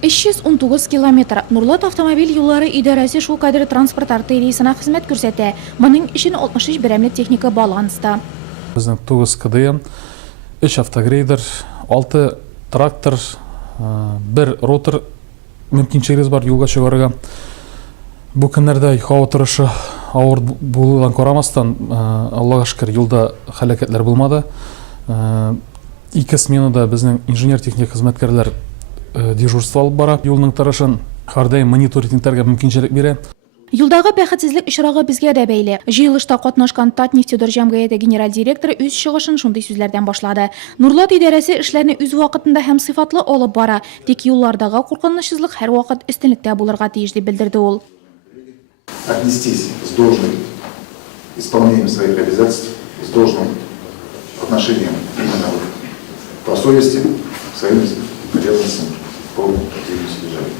319 километр. Нурлат автомобиль юллары идарәсе шул кадәр транспорт артериясына хезмәт күрсәтә. Моның өчен 63 берәмлек техника баланста. Безнең 9 КДМ, 3 автогрейдер, 6 трактор, 1 ротор мөмкинчелегебез бар юлга чыгарга. Бу көннәрдә һава торышы авыр булудан карамастан, Аллага шөкер, юлда һәлакәтләр булмады. 2 сменада безнең инженер-техник хезмәткәрләр дежурство алып бара. Юлның торышын һәрдаим мониторинг итәргә мөмкинчелек бирә. Юлдагы бәхетсезлек очрагы безгә дә бәйле. Җыелышта катнашкан Татнефтедор җәмгыяте генераль директоры үз чыгышын шундый сүзләрдән башлады. Нурлат идарәсе эшләрне үз вакытында һәм сыйфатлы алып бара, тик юллардагы куркынычсызлык һәрвакыт өстенлектә булырга тиеш дип белдерде ул. Отнестись с должным исполнением своих обязательств, с должным отношением именно по совести, к своим обязанностям по активному содержанию.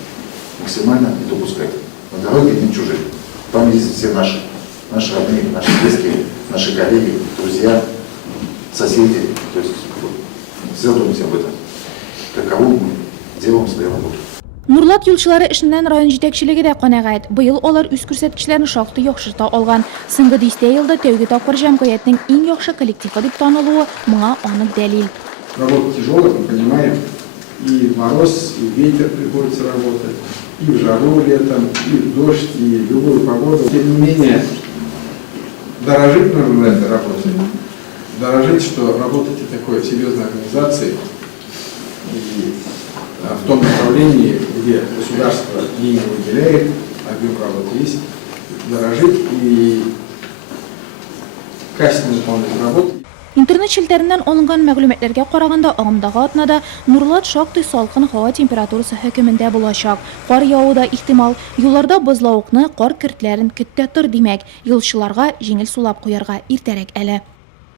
Максимально не допускать. На дороге нет чужих. Там ездят все наши родные, наши близкие, наши коллеги, друзья, соседи. То есть задумайтесь об этом. Каково мы делаем свою работу. Нурлат юлчылары эшеннән район җитәкчелеге дә канәгать. Быел алар үз күрсәткечләрен шактый яхшырта алган. Соңгы 10 елда тәүге тапкыр җәмгыятьнең иң яхшы коллективы дип танылуы моңа анык дәлил. Работа тяжелая, мы понимаем, и в мороз, и в ветер приходится работать, и в жару летом, и в дождь, и в любую погоду. Тем не менее, дорожить нужно этой работой. Дорожить, что работаете в такой серьезной организации, и в том направлении, где государство деньги выделяет, объем работы есть, дорожить и качественно выполнять работу. Интернет челтәреннән алынган мәгълүматларга караганда, агымдагы атнада Нурлат шактый салкын һава температурасы хөкемендә булачак. Кар явуы да ихтимал. Юлларда бозлавыкны, кар көртләрен көттә тор димәк. Юлчыларга җиңел сулап куярга иртәрәк әле.